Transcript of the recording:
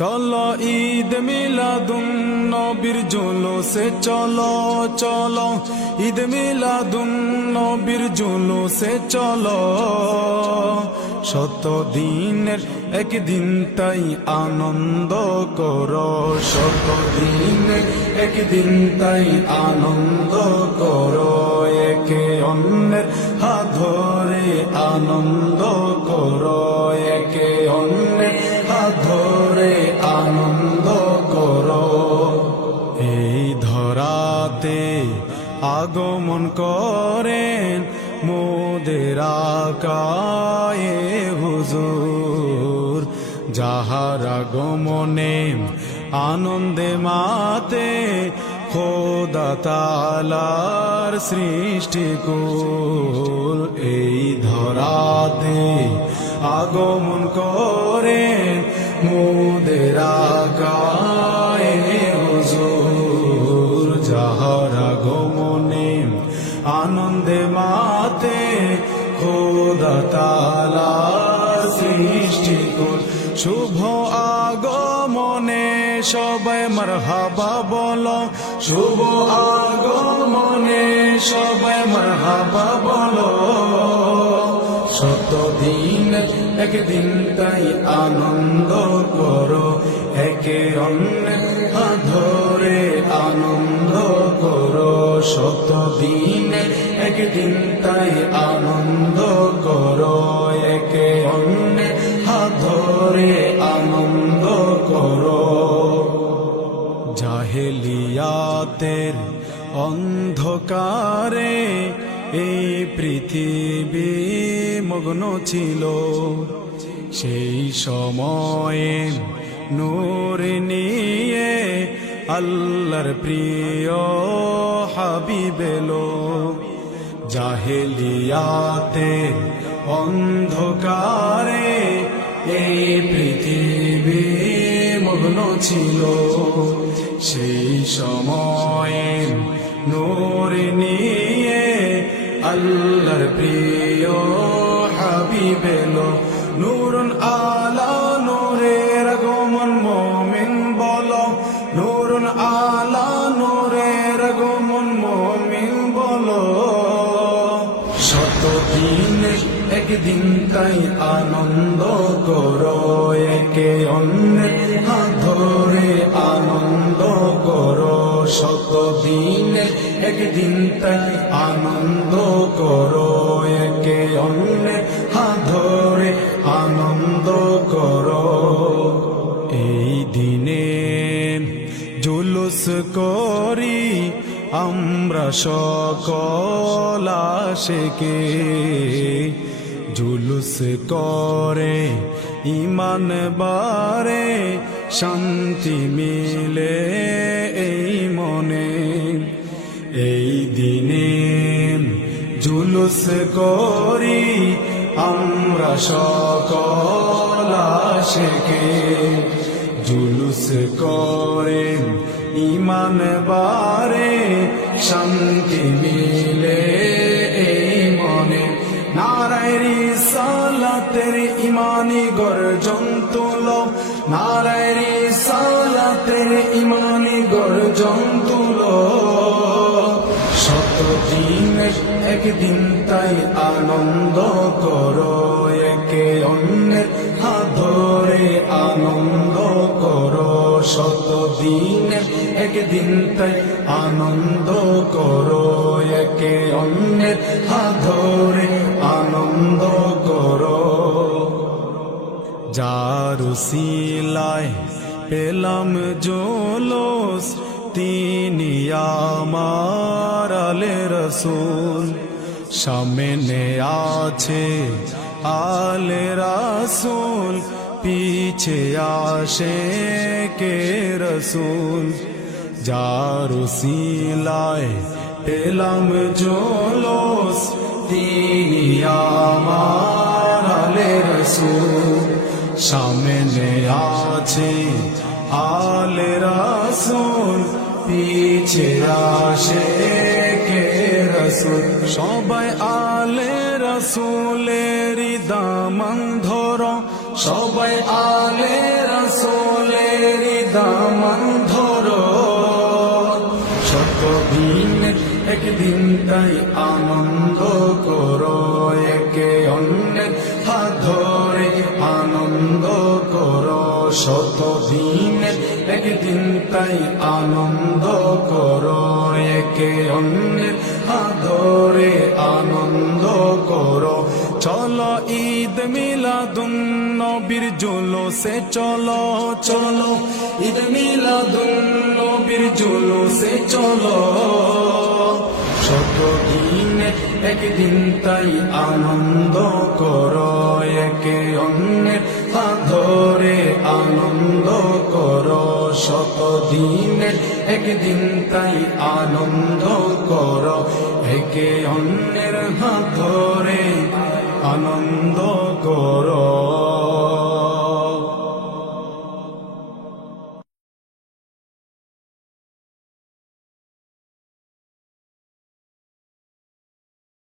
চলো ঈদ মিলাদুন নবীর জুলুসে চলো চলো, ঈদ মিলাদুন নবীর জুলুসে চলো। শত দিনের একদিন তাই আনন্দ করো, শত দিনের একদিন তাই আনন্দ করো। একে অন্যের হাত ধরে আনন্দ করো, একে অন্যের হাত ধরে আনন্দ করো। এই ধরাতে আগমন করেন মোদের আকায়ে হুজুর, যাহার আগমনে আনন্দে মাতে খোদা তাআলার সৃষ্টিকুল। এই ধরাতে আগমন করেন মোদের আকায়ে হুজুর, যাহার আগমনে আনন্দে মাতে খোদা তাআলার সৃষ্টিকুল। শুভ আগমনে সবাই মারহাবা বলো, শুভ আগমনে সবাই মারহাবা বলো। শত দিনের একদিন তাই আনন্দ করো, একে অন্যের হাত ধরে আনন্দ করো। শত দিনের একদিন তাই আনন্দ করো, একে অন্যের হাত ধরে আনন্দ করো। জাহেলিয়াতের অন্ধকারে এই পৃথিবী মগ্ন ছিল, সেই সময়ে নূর নিয়ে আল্লাহর প্রিয় হাবিব এলো। জাহেলিয়াতের অন্ধকারে এই পৃথিবী মগ্ন ছিল, সেই সময়ে নূর নিয়ে আল্লাহর প্রিয় হাবিব এলো। নূরুন আলা নূরের আগমন মুমিন বলো, নূরুন আলা নূরের আগমন মুমিন বলো। শত দিনের একদিন তাই আনন্দ করো, একে অন্যের হাত ধরে আনন্দ করো। শত দিনের একদিন তাই আনন্দ করো, একে অন্যের হাত ধরে আনন্দ করো। এই দিনে জুলুস করি আমরা সকল আশিকে, জুলুস করে ইমান বারে শান্তি মিলে এই মনে। এই দিনে জুলুস করি আমরা সকল আশিকে, জুলুস করে ইমান বারে শান্তি মিলে এই মনে। নারায়ে রিসালাতের ইমানি গর্জন তুলো, নারায়ে রিসালাতের ইমানি গর্জন তুলো। শত দিনের একদিন তাই আনন্দ করো, একে অন্যের হাত ধরে আনন্দ করো। শত দিনের একদিন তাই আনন্দ করো, একে অন্যের হাত ধরে আনন্দ করো। যার উসিলায় পেলাম জুলুস, তিনি আমার আলে রসুল। সামনে আছে আলে রসুল, পিছে আসে কে রসুল। যার উসিলায় পেলাম জুলুস, তিনি আমার আলে রসুল। সামনে আছে আলে রসুল, পিছে আসে কে রসুল। সবাই আলে রসুলের দামান ধরো, সবাই আলে রসুলের দামান ধরো শতদিনের একদিন তাই আনন্দ করো একে অন্যের হাত ধরে আনন্দ করো শতদিনের একদিন তাই আনন্দ করো একে অন্যের হাত ধরে আনন্দ করো চলো ঈদ মিলাদুন নবীর জুলুসে চলো চলো ঈদ মিলাদুন নবীর জুলুসে চলো শতদিনের একদিন তাই আনন্দ করো একে অন্যের হাত ধরে আনন্দ করো শতদিনের একদিন তাই আনন্দ করো একে অন্যের হাত ধরে আনন্দ করো।